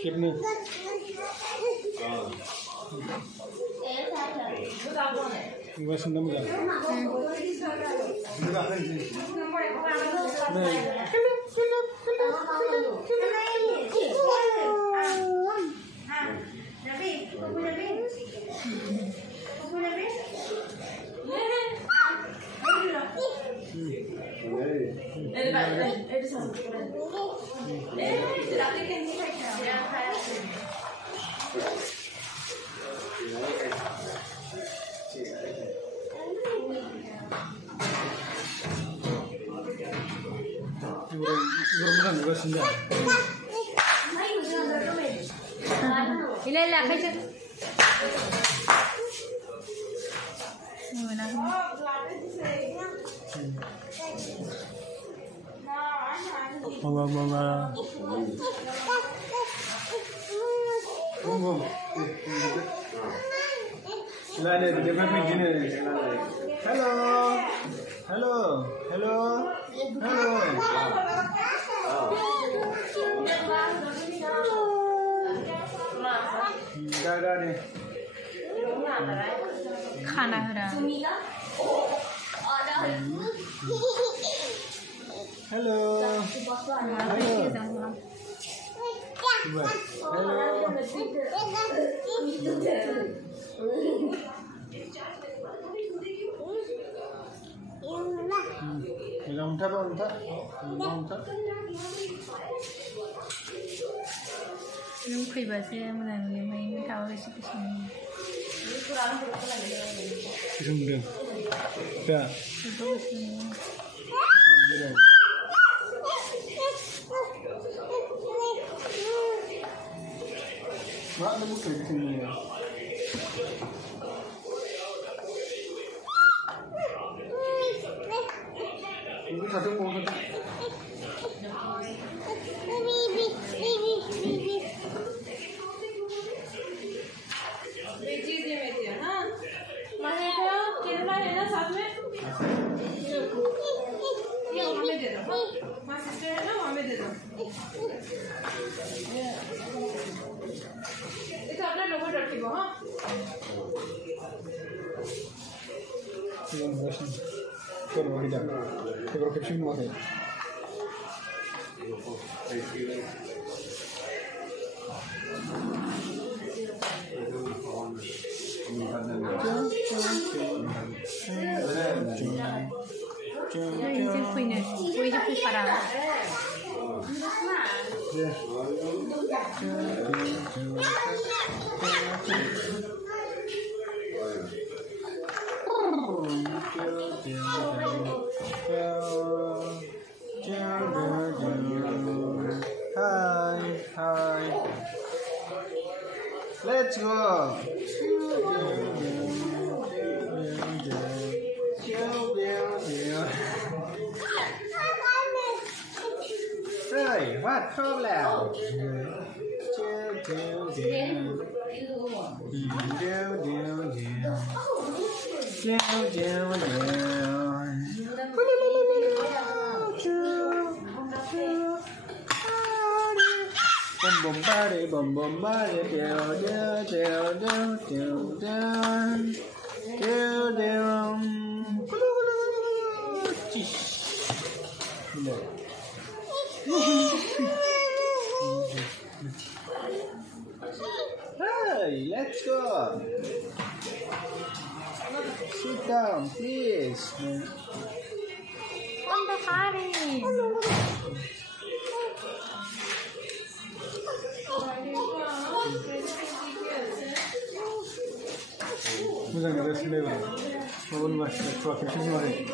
खेबनो नुगासिनो मोजां Ilela kaca. खाना हरा hello Nung pribadi yang melalui main tahu kesini. Kesini. Ya. Itu kesini. Mak nemu kesini ya. Ini satu mau satu. Hi. Let's go. Rồi, what problem? Bom bom bari, Hey, let's go. Sit down, please. Moza nggak ada sendiri, mau bahas terakhir sih